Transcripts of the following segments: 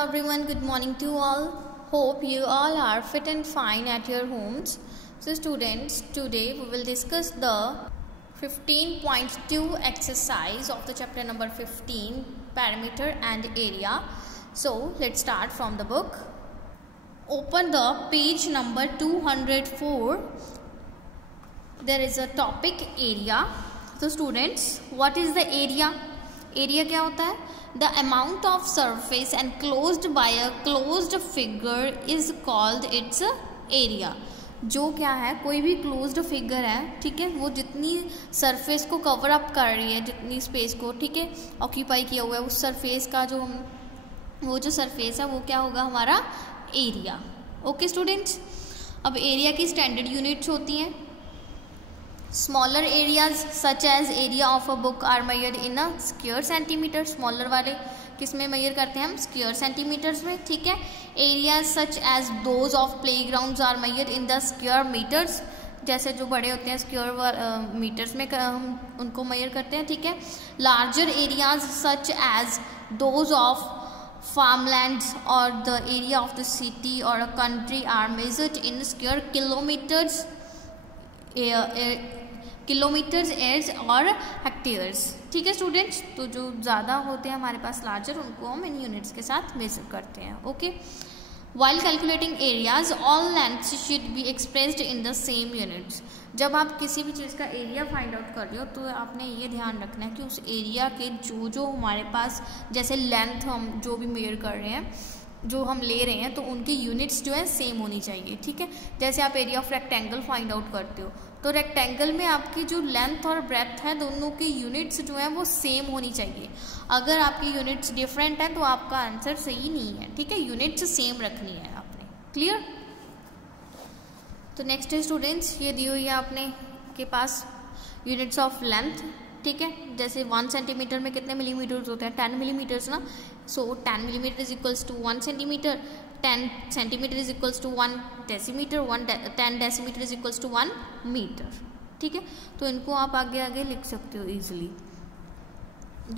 everyone, good morning to all. Hope you all are fit and fine at your homes. So students, today we will discuss the 15.2 exercise of the chapter number 15, perimeter and area. So let's start from the book. Open the page number 204. There is a topic area. So students, what is the area? Area क्या होता है? The amount of surface enclosed by a closed figure is called its area. जो क्या है, कोई भी closed figure है, ठीक है, वो जितनी सरफेस को कवर अप कर रही है, जितनी स्पेस को, ठीक है, ऑक्यूपाई किया हुआ है, उस सरफेस का जो वो जो सरफेस है वो क्या होगा, हमारा एरिया. ओके स्टूडेंट्स, अब एरिया की स्टैंडर्ड यूनिट्स होती हैं. Smaller areas such as area of a book are measured in a square centimetre. Smaller वाले किस में मेजर करते हैं हम? स्क्वायर सेंटीमीटर्स में, ठीक है. Areas such as those of play ground are measured in the square metres. जैसे जो बड़े होते हैं स्क्वायर मीटर्स में हम उनको मेजर करते हैं, ठीक है. Larger areas such as those of farmlands or the area of the city or a country are measured in square kilometers, ares और हेक्टेयर्स. ठीक है स्टूडेंट्स, तो जो ज़्यादा होते हैं हमारे पास लार्जर, उनको हम इन यूनिट्स के साथ मेजर करते हैं. Okay. While calculating areas all lengths should be expressed in the same units. जब आप किसी भी चीज़ का एरिया फाइंड आउट कर रहे हो तो आपने ये ध्यान रखना है कि उस एरिया के जो हमारे पास, जैसे लेंथ हम जो भी मेजर कर रहे हैं, जो हम ले रहे हैं, तो उनकी यूनिट्स जो है सेम होनी चाहिए. ठीक है. जैसे आप area of rectangle find out करते हो तो रेक्टेंगल में आपकी जो लेंथ और ब्रेथ है, दोनों की यूनिट्स जो है वो सेम होनी चाहिए. अगर आपकी यूनिट्स डिफरेंट है तो आपका आंसर सही नहीं है. ठीक है, यूनिट्स सेम रखनी है आपने. क्लियर? तो नेक्स्ट है स्टूडेंट्स, ये दी हुई है आपने के पास यूनिट्स ऑफ लेंथ. ठीक है, जैसे 1 सेंटीमीटर में कितने मिलीमीटर्स होते हैं? 10 मिलीमीटर्स ना. So 10 millimetre is equals to 1 centimetre. 10 centimetre is equals to 1 decimetre. 10 decimetre is equals to 1 metre. ठीक है, तो इनको आप आगे आगे लिख सकते हो इजीली.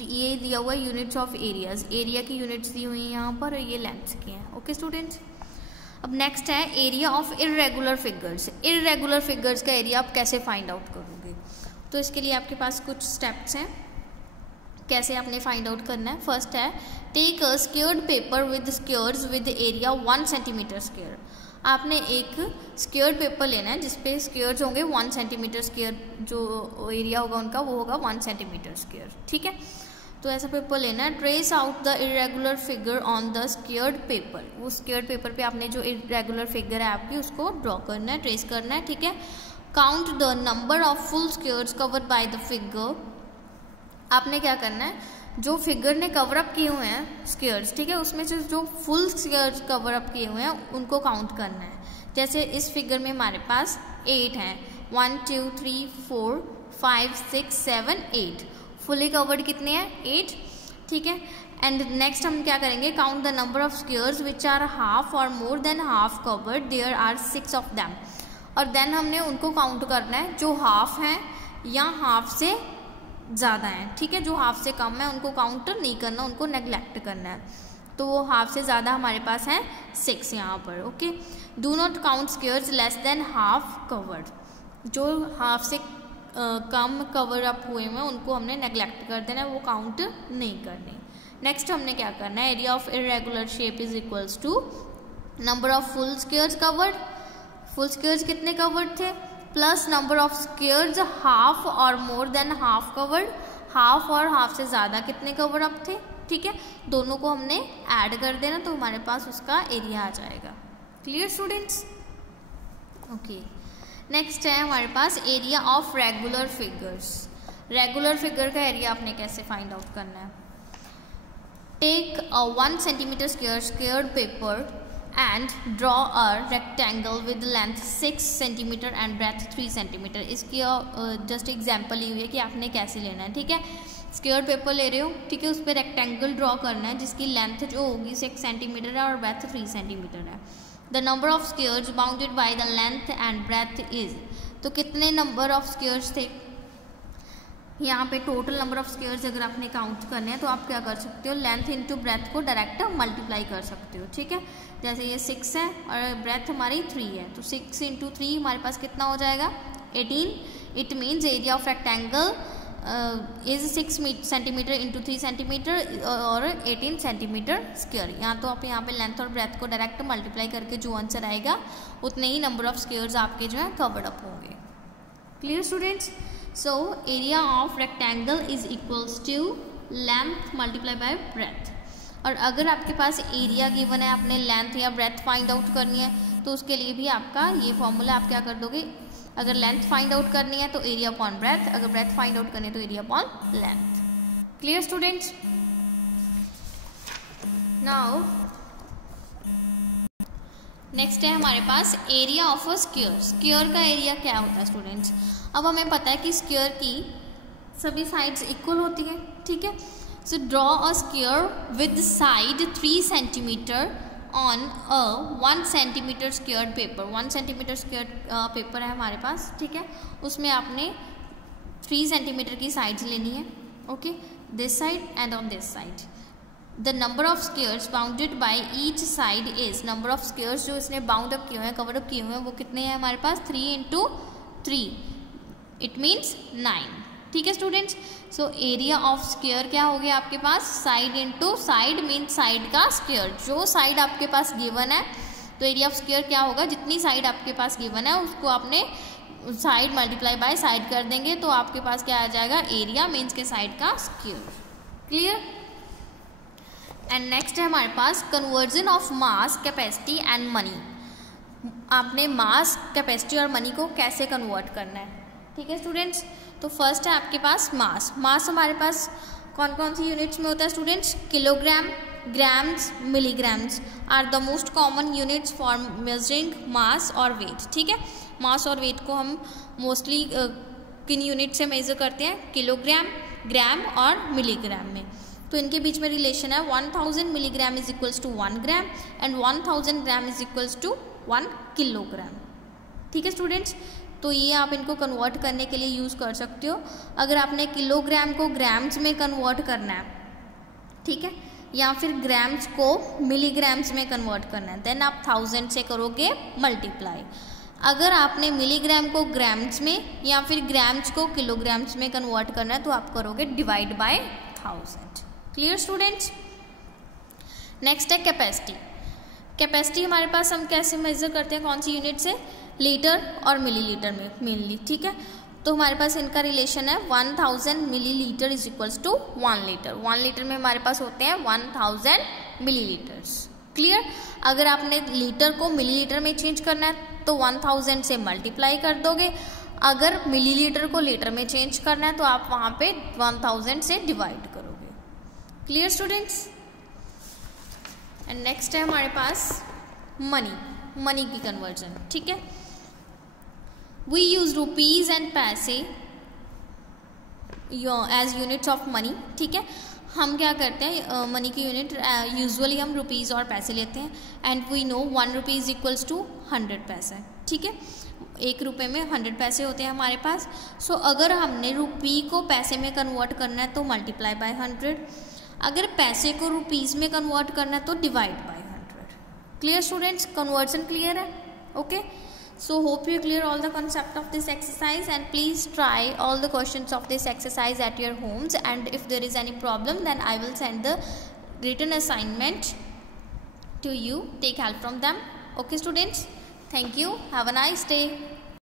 ये दिया हुआ है यूनिट्स ऑफ एरियाज. एरिया की यूनिट्स दी हुई हैं यहाँ पर, और ये लेंथ की हैं. ओके स्टूडेंट्स, अब नेक्स्ट है area of irregular figures. Irregular figures का एरिया आप कैसे फाइंड आउट करोगे? तो इसके लिए आपके पास कुछ स्टेप्स हैं, कैसे आपने फाइंड आउट करना है. फर्स्ट है, take a squared paper with squares with area 1 centimetre square. आपने एक स्क्वेयर्ड पेपर लेना है जिसपे स्क्वेयर्स होंगे 1 सेंटीमीटर स्क्वेयर. जो एरिया होगा उनका वो होगा 1 सेंटीमीटर स्क्वेयर. ठीक है, तो ऐसा पेपर लेना है. Trace out the irregular figure on the squared paper. वो स्क्वेयर्ड पेपर पे आपने जो इरेगुलर फिगर है आपकी, उसको ड्रॉ करना है, ट्रेस करना है. ठीक है. Count the number of full squares covered by the figure. आपने क्या करना है, जो फिगर ने कवर अप किए हुए हैं स्क्वेयर्स, ठीक है, उसमें से जो फुल स्क्वेयर्स कवर अप किए हुए हैं उनको काउंट करना है. जैसे इस फिगर में हमारे पास 8 हैं. 1 2 3 4 5 6 7 8. फुली कवर्ड कितने हैं? 8. ठीक है. एंड नेक्स्ट हम क्या करेंगे, count the number of squares which are half or more than half covered. There are 6 of them. और देन हमने उनको काउंट करना है जो हाफ हैं या हाफ से ज़्यादा हैं. ठीक है, जो हाफ से कम है उनको काउंट नहीं करना, उनको नेग्लेक्ट करना है. तो वो हाफ से ज़्यादा हमारे पास हैं 6 यहाँ पर. Okay. Do not count squares less than half covered. जो हाफ से कम कवर अप हुए हैं उनको हमने नेग्लेक्ट कर देना है, वो काउंट नहीं करने. नेक्स्ट हमने क्या करना है, area of irregular shape is equals to number of full squares covered. Full squares कितने कवर्ड थे, plus number of squares half or more than half covered. Half और हाफ से ज़्यादा कितने कवर अप थे. ठीक है, दोनों को हमने ऐड कर देना तो हमारे पास उसका एरिया आ जाएगा. Clear students? ओके. नेक्स्ट है हमारे पास area of regular figures. Regular figure का एरिया आपने कैसे फाइंड आउट करना है. Take a 1 centimetre squared paper and draw a rectangle with length 6 centimeter and breadth 3 centimeter. इसकी जस्ट एग्जाम्पल ली हुई है कि आपने कैसे लेना है. ठीक है, स्क्वेयर पेपर ले रहे हो, ठीक है, उस पर रेक्टेंगल ड्रॉ करना है जिसकी लेंथ जो होगी 6 सेंटीमीटर है और ब्रेथ 3 सेंटीमीटर है. The number of squares bounded by the length and breadth is. तो कितने नंबर ऑफ स्क्वेयर्स थे? यहाँ पे टोटल नंबर ऑफ स्क्वायर्स अगर आपने काउंट करने हैं तो आप क्या कर सकते हो, लेंथ इंटू ब्रेथ को डायरेक्ट मल्टीप्लाई कर सकते हो, ठीक है। जैसे ये 6 है और ब्रेथ हमारी 3 है, तो 6 इंटू 3 हमारे पास कितना हो जाएगा, 18। It means area of rectangle is 6 centimetre into 3 centimetre और 18 सेंटीमीटर स्क्वायर। तो आप यहाँ पे लेंथ और ब्रेथ को डायरेक्ट मल्टीप्लाई करके जो आंसर आएगा उतने ही नंबर ऑफ स्क्वायर्स आपके जो है कवर्ड अप होंगे। Clear students? So area of rectangle is equals to length multiply by breadth. और अगर आपके पास एरिया गिवन है, आपने लेंथ या ब्रेथ फाइंड आउट करनी है, तो उसके लिए भी आपका ये फॉर्मूला आप क्या कर दोगे, अगर लेंथ फाइंड आउट करनी है तो एरिया अपॉन ब्रेथ, अगर ब्रेथ फाइंड आउट करनी है तो area upon length. Clear students? Now next है हमारे पास area of a square. Square का एरिया क्या होता है स्टूडेंट्स? अब हमें पता है कि स्क्वायर की सभी साइड्स इक्वल होती है, ठीक है। So draw a square with side 3 centimetre on a 1 centimetre square paper. 1 centimetre square paper है हमारे पास, ठीक है। उसमें आपने 3 सेंटीमीटर की साइड्स लेनी है, okay, this side and on this side. The number of squares bounded by each side is, number of squares जो इसने बाउंड अप किए हुए हैं, कवर अप किए हुए हैं, वो कितने हैं हमारे पास, 3 इंटू 3, इट मीन्स 9, ठीक है students. So area of square क्या हो गया आपके पास, side into side means side का स्क्वायर। जो साइड आपके पास गिवन है तो एरिया ऑफ स्क्वायर क्या होगा, जितनी साइड आपके पास गिवन है उसको आपने साइड मल्टीप्लाई बाय साइड कर देंगे, तो आपके पास क्या आ जाएगा, एरिया मीन्स के साइड का स्क्वायर। क्लियर? एंड नेक्स्ट है हमारे पास conversion of mass, capacity and money. आपने मास, कैपेसिटी और मनी को कैसे कन्वर्ट करना है, ठीक है स्टूडेंट्स। तो फर्स्ट है आपके पास मास। मास हमारे पास कौन कौन सी यूनिट्स में होता है students, kilogram, grams, milligrams are the most common units for measuring mass और वेट, ठीक है। मास और वेट को हम मोस्टली किन यूनिट से मेजर करते हैं, किलोग्राम, ग्राम और मिलीग्राम में। तो इनके बीच में रिलेशन है 1000 milligram is equals to 1 gram and 1000 gram is equals to 1 kilogram, ठीक है स्टूडेंट्स। तो ये आप इनको कन्वर्ट करने के लिए यूज़ कर सकते हो। अगर आपने किलोग्राम को ग्राम्स में कन्वर्ट करना है, ठीक है, या फिर ग्राम्स को मिलीग्राम्स में कन्वर्ट करना है, देन आप 1000 से करोगे मल्टीप्लाई। अगर आपने मिलीग्राम को ग्राम्स में या फिर ग्राम्स को किलोग्राम्स में कन्वर्ट करना है तो आप करोगे divide by 1000। Clear students? Next है कैपेसिटी। कैपेसिटी हमारे पास हम कैसे मेजर करते हैं, कौन सी यूनिट से, लीटर और मिलीलीटर में मेनली, ठीक है। तो हमारे पास इनका रिलेशन है 1000 millilitre is equals to 1 litre. 1 litre में हमारे पास होते हैं 1000 मिलीलीटर्स। क्लियर? अगर आपने लीटर को मिलीलीटर में चेंज करना है तो 1000 से मल्टीप्लाई कर दोगे, अगर मिलीलीटर को लीटर में चेंज करना है तो आप वहाँ पे 1000 से डिवाइड करोगे। Clear students? एंड नेक्स्ट है हमारे पास मनी, मनी की कन्वर्जन, ठीक है। वी यूज रुपीज एंड पैसे एज यूनिट्स ऑफ मनी, ठीक है। हम क्या करते हैं, मनी की यूनिट यूजुअली हम रुपीज़ और पैसे लेते हैं, and we know 1 rupee is equals to 100 पैसे, ठीक है। 1 रुपये में 100 पैसे होते हैं हमारे पास। सो अगर हमने रुपी को पैसे में कन्वर्ट करना है तो मल्टीप्लाई बाय 100, अगर पैसे को रुपीज़ में कन्वर्ट करना है तो divide by 100। Clear students? Conversion clear है? Okay, so hope you clear all the concept of this exercise, and please try all the questions of this exercise at your homes, and if there is any problem then I will send the written assignment to you. Take help from them. Okay students, thank you, have a nice day.